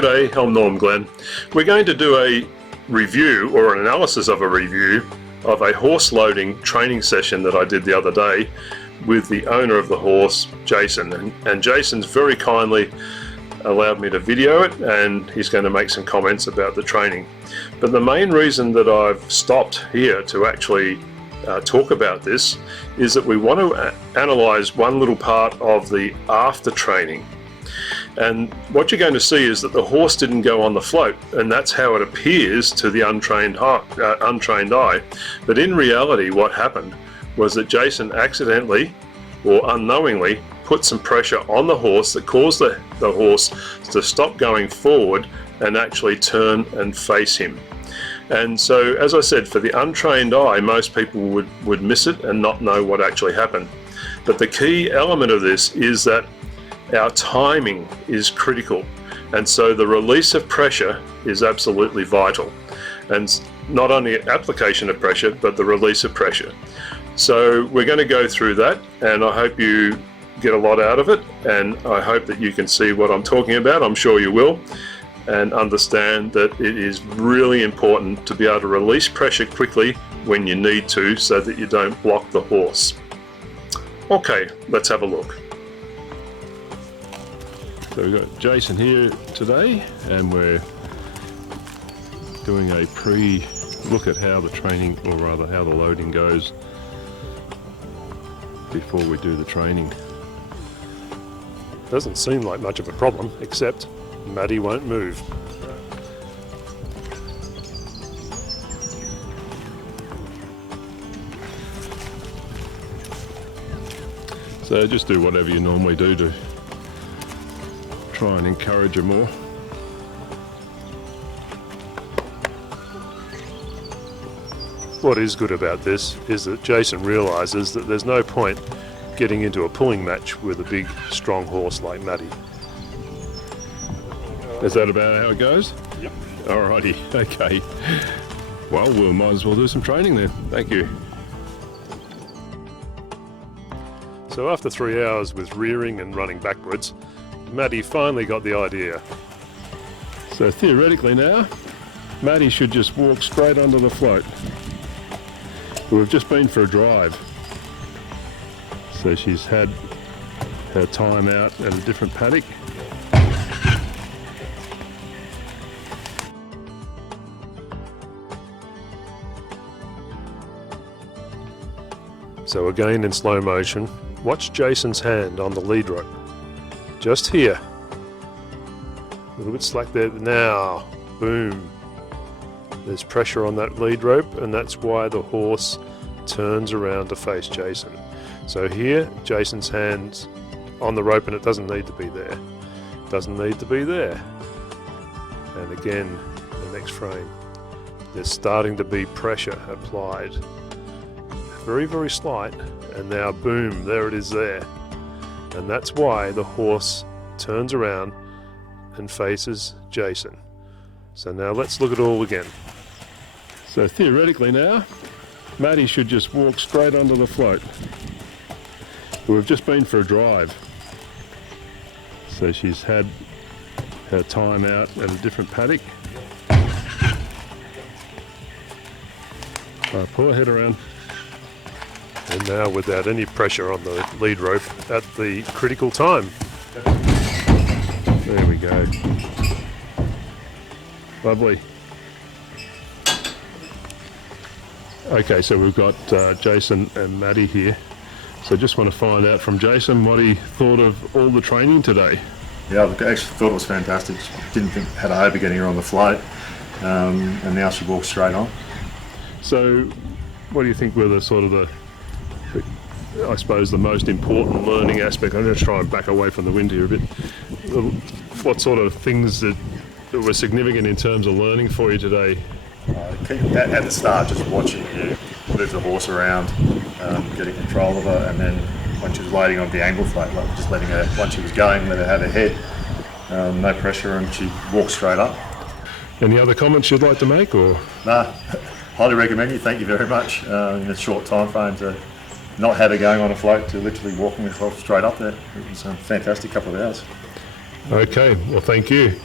G'day, I'm Norm Glenn. We're going to do a review or an analysis of a review of a horse loading training session that I did the other day with the owner of the horse, Jason. And Jason's very kindly allowed me to video it, and he's going to make some comments about the training. But the main reason that I've stopped here to actually talk about this is that we want to analyze one little part of the after training. And what you're going to see is that the horse didn't go on the float, and that's how it appears to the untrained eye. But in reality, what happened was that Jason accidentally or unknowingly put some pressure on the horse that caused the horse to stop going forward and actually turn and face him. And so, as I said, for the untrained eye, most people would miss it and not know what actually happened. But the key element of this is that our timing is critical, and so the release of pressure is absolutely vital, and not only application of pressure but the release of pressure. So we're going to go through that, and I hope you get a lot out of it, and I hope that you can see what I'm talking about. I'm sure you will, and understand that it is really important to be able to release pressure quickly when you need to, so that you don't block the horse. Okay, let's have a look. So we've got Jason here today, and we're doing a pre-look at how the training, or rather how the loading goes before we do the training. Doesn't seem like much of a problem, except Maddie won't move. So just do whatever you normally do to try and encourage her more. What is good about this is that Jason realises that there's no point getting into a pulling match with a big, strong horse like Maddie. Is that about how it goes? Yep. Alrighty, okay. Well, we might as well do some training then. Thank you. So after 3 hours with rearing and running backwards, Maddie finally got the idea. So theoretically now, Maddie should just walk straight onto the float. We've just been for a drive. So she's had her time out at a different paddock. So again in slow motion, watch Jason's hand on the lead rope. Just here. A little bit slack there. Now, boom. There's pressure on that lead rope, and that's why the horse turns around to face Jason. So here, Jason's hand's on the rope, and it doesn't need to be there. Doesn't need to be there. And again, the next frame. There's starting to be pressure applied. Very, very slight, and now boom, there it is there. And that's why the horse turns around and faces Jason. So now let's look at it all again. So theoretically now, Maddie should just walk straight onto the float. We've just been for a drive. So she's had her time out at a different paddock. Pull her head around. And now without any pressure on the lead rope at the critical time. There we go. Lovely. Okay, so we've got Jason and Maddie here. So just want to find out from Jason what he thought of all the training today. Yeah, I actually thought it was fantastic. Didn't think had a hope of getting her on the float, and now she walks straight on. So what do you think were the sort of I suppose the most important learning aspect? I'm going to try and back away from the wind here a bit. What sort of things that were significant in terms of learning for you today? At the start, just watching you move the horse around, getting control of her, and then when she was waiting on the angle float, like just letting her, once she was going, let her have her head, no pressure, and she walked straight up. Any other comments you'd like to make? Or Nah, highly recommend you. Thank you very much. In a short time frame to not have her going on a float to literally walking herself straight up there. It was a fantastic couple of hours. Okay, well thank you.